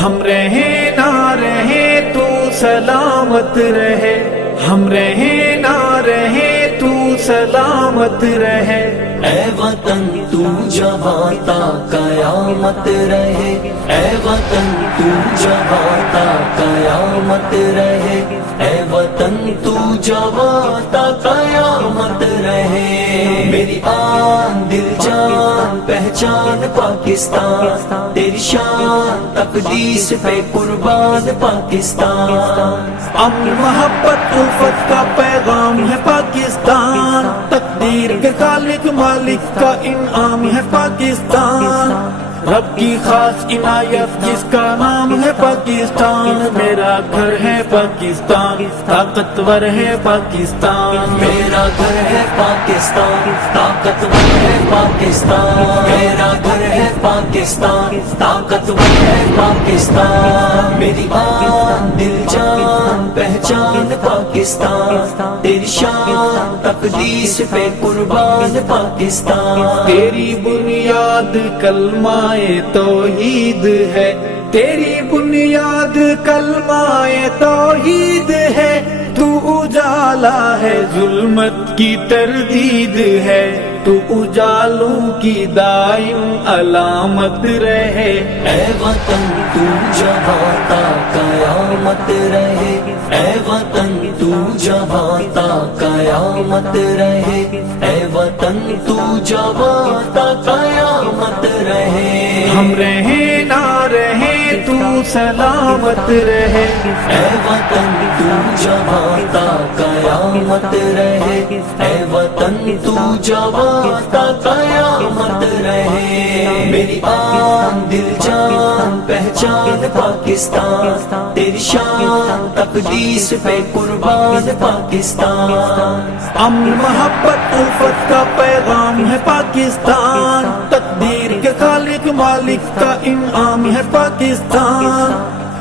ہم رہے نہ رہے تو سلامت رہے، ہم رہے نہ رہے تو سلامت رہے۔ اے وطن تو جوان تا قیامت رہے، اے وطن تو جوان تا قیامت رہے، اے وطن تو جوان تا قیامت رہے۔ میری آن دل جان پہچان پاکستان، تیری شان تقدیس پہ قربان پاکستان۔ امن محبت الفت کا پیغام ہے پاکستان، تقدیر کے خالق مالک کا انعام ہے پاکستان، رب کی خاص عنایت جس کا نام ہے پاکستان۔ میرا گھر ہے پاکستان، طاقتور ہے پاکستان، میرا گھر ہے پاکستان، طاقتور ہے پاکستان، میرا گھر ہے پاکستان، طاقتور ہے پاکستان۔ میری آن دل جان پہچان پاکستان، تیری شان تقدیس پہ قربان پاکستان۔ تیری بنیاد کلمہ توحید ہے، تیری بنیاد کلمہ توحید ہے، تو اجالا ہے ظلمت کی تردید ہے، تو اجالوں کی دائم علامت رہے۔ اے وطن تو جوان تا قیامت رہے، اے وطن تو جوان تا قیامت رہے، اے وطن تو جوان تا قیامت رہے۔ ہم رہے نہ رہے تو سلامت رہے، اے وطن تو جوان تا قیامت رہے، اے وطن تو جوان تا قیامت رہے۔ میری آن دل جان پہچان پاکستان، تیری شان تقدیس پہ قربان پاکستان۔ امن محبت الفت کا پیغام ہے پاکستان، تقدیر کے خالق مالک کا انعام ہے پاکستان،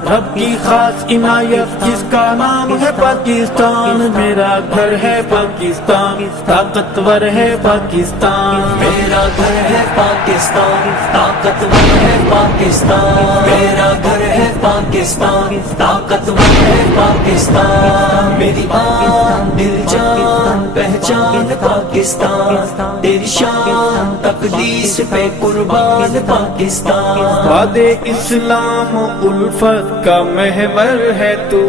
رب کی خاص عنایت جس کا نام ہے پاکستان۔ میرا گھر ہے پاکستان، طاقتور ہے پاکستان، میرا گھر ہے پاکستان، طاقتور ہے پاکستان، میرا گھر ہے پاکستان، طاقتور ہے پاکستان۔ میری آن دل جان پہچان پاکستان، تیری شان تقدیس پہ قربان پاکستان۔ باد اسلام الفت کا محور ہے تو،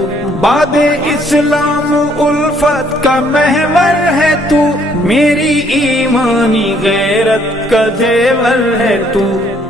باد اسلام الفت کا محور ہے تو، میری ایمانی غیرت کا زیور ہے تو،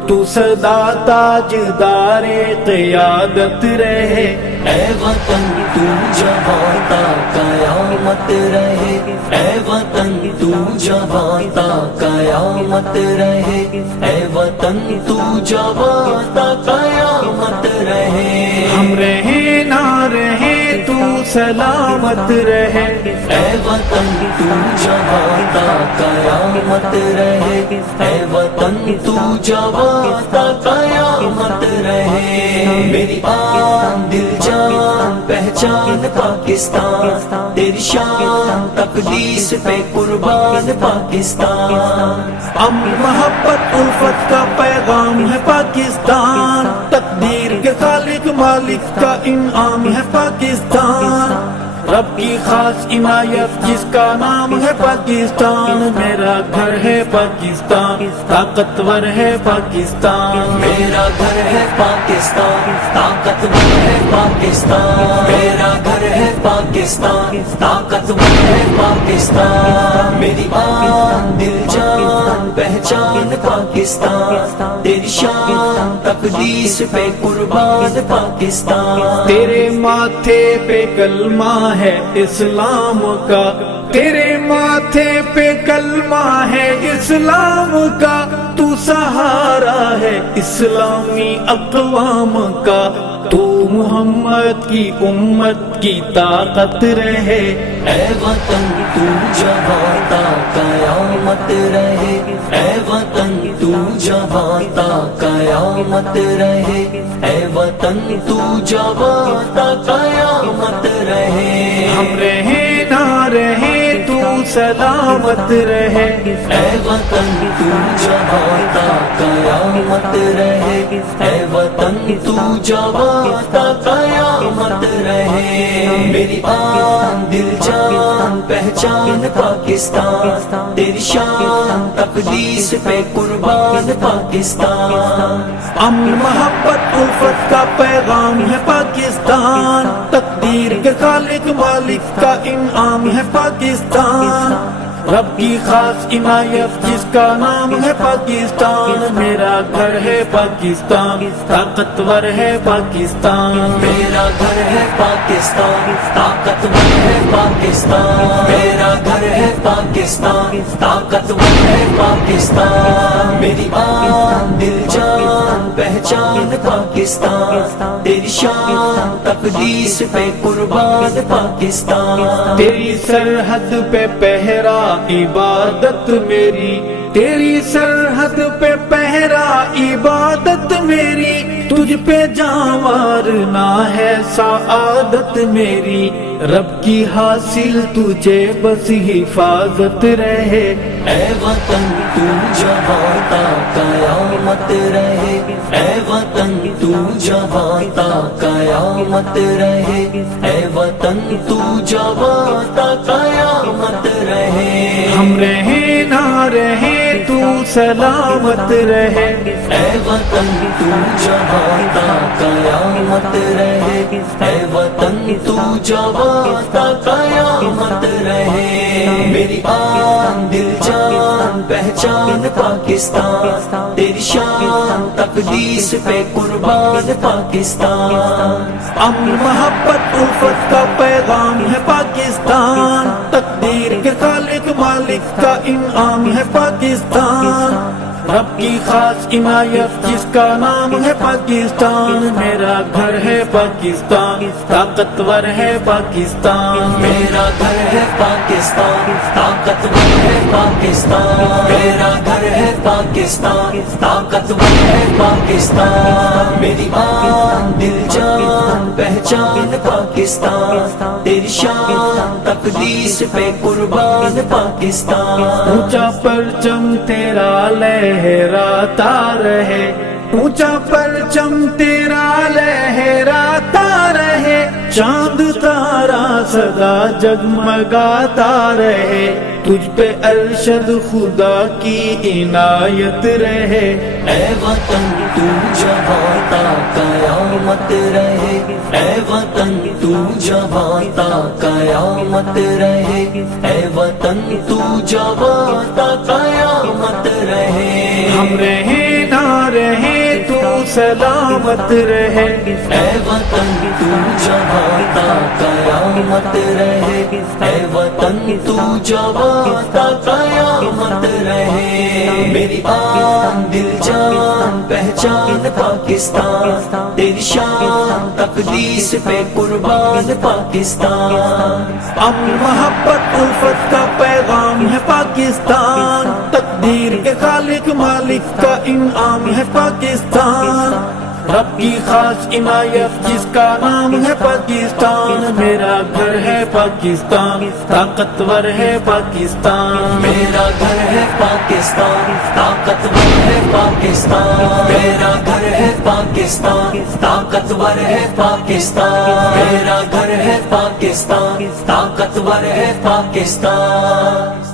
تو سدا تاجدار قیادت رہے۔ اے وطن تو جوان تا قیامت رہے، اے وطن تو جوان تا قیامت رہے، اے وطن تو جوان تا قیامت رہے۔ ہم رہے نہ رہے تو سلامت رہے، اے وطن تو جوان تا قیامت رہے، اے وطن تو جوان تا قیامت رہے۔ میری آن دل جان پہچان پاکستان، تیری شان تقدیس پہ قربان پاکستان۔ امن محبت الفت کا پیغام ہے پاکستان، تقدیر کے خالق مالک کا انعام ہے پاکستان، رب کی خاص عنایت جس کا نام ہے پاکستان۔ میرا گھر ہے پاکستان، طاقتور ہے پاکستان، میرا گھر ہے پاکستان، طاقتور ہے پاکستان، میرا گھر ہے پاکستان، طاقتور ہے پاکستان۔ میری آن دل جان پہچان پاکستان، تیری شان تقدیس پہ قربان پاکستان۔ تیرے ماتھے پہ کلمہ ہے اسلام کا، تیرے ماتھے پہ کلمہ ہے اسلام کا، تو سہارا ہے اسلامی اقوام کا، تو محمد کی امت کی طاقت رہے۔ اے وطن تو جوان تا قیامت رہے، اے وطن تو جوان تا قیامت رہے، اے وطن تو جوان تا قیامت رہے۔ ہم رہے نہ رہے تو سلامت رہے، اے وطن تو جوان تا قیامت رہے، اے وطن وطن تو جواں تا قیامت رہے، میری آن دل جان پہچان پاکستان، تیری شان تقدیس پہ قربان پاکستان، امن محبت الفت کا پیغام ہے پاکستان، تقدیر کے خالق مالک کا انعام ہے پاکستان، رب کی خاص عنایت جس کا نام ہے پاکستان، میرا گھر ہے پاکستان، طاقتور ہے پاکستان، میرا گھر ہے پاکستان، طاقتور ہے پاکستان، میرا گھر ہے پاکستان، طاقتور ہے پاکستان، میری آن دل جان پہچان پاکستان، تیری شان تقدیس پہ قربان پاکستان، تیری سرحد پہ پہرا عبادت میری، تیری سرحد پہ پہرا عبادت میری، تجھ پہ جاں مارنا ہے سعادت میری، رب کی حاصل تجھے بس حفاظت رہے، اے وطن تو جہاں تا قیامت رہے، اے وطن تو جہاں تا قیامت رہے، اے وطن تو جہاں تا قیامت رہے، ہم رہیں نہ رہیں تو سلامت رہے، اے وطن تو جہاں تا قیامت رہے، اے وطن تو جہاں تا قیامت رہے، میری آن دل جان پہچان پاکستان، تیری شان تقدیس پہ قربان پاکستان، امن محبت الفت کا پیغام ہے پاکستان، تقدیر کے خالق مالک کا انعام ہے پاکستان، رب کی خاص عنایت جس کا نام ہے پاکستان، میرا گھر ہے پاکستان، طاقتور ہے پاکستان، میرا گھر ہے پاکستان، طاقتور ہے پاکستان، میرا گھر ہے پاکستان، طاقتور ہے پاکستان، میری آن دل جان پہچان پاکستان، تیری شان تقدیس پہ قربان پاکستان، اونچا پرچم تیرا لہراتا رہے، اونچا پرچم تیرا لہراتا رہے، چاند تارا سدا جگمگاتا رہے، تجھ پہ ارشد خدا کی عنایت رہے، اے وطن تو جہاں تا قیامت رہے، اے وطن تو جہاں تا قیامت رہے، اے وطن تو جہاں تا قیامت رہے، ہم رہیں نہ رہیں تو سلامت رہے، اے وطن تو جہاں تا قیامت رہے، اے وطن تو جہاں تا قیامت رہے، میری آن دل جان پہچان پاکستان، تیری شان تقدیس پہ قربان پاکستان، امن محبت الفت کا پیغام ہے پاکستان، تقدیر کے خالق مالک کا انعام ہے پاکستان، رب کی خاص عنایت جس کا نام ہے پاکستان، میرا گھر ہے پاکستان، طاقتور ہے پاکستان، میرا گھر ہے پاکستان، طاقتور ہے پاکستان، میرا گھر ہے پاکستان، طاقتور ہے پاکستان، میرا گھر ہے پاکستان، طاقتور ہے پاکستان۔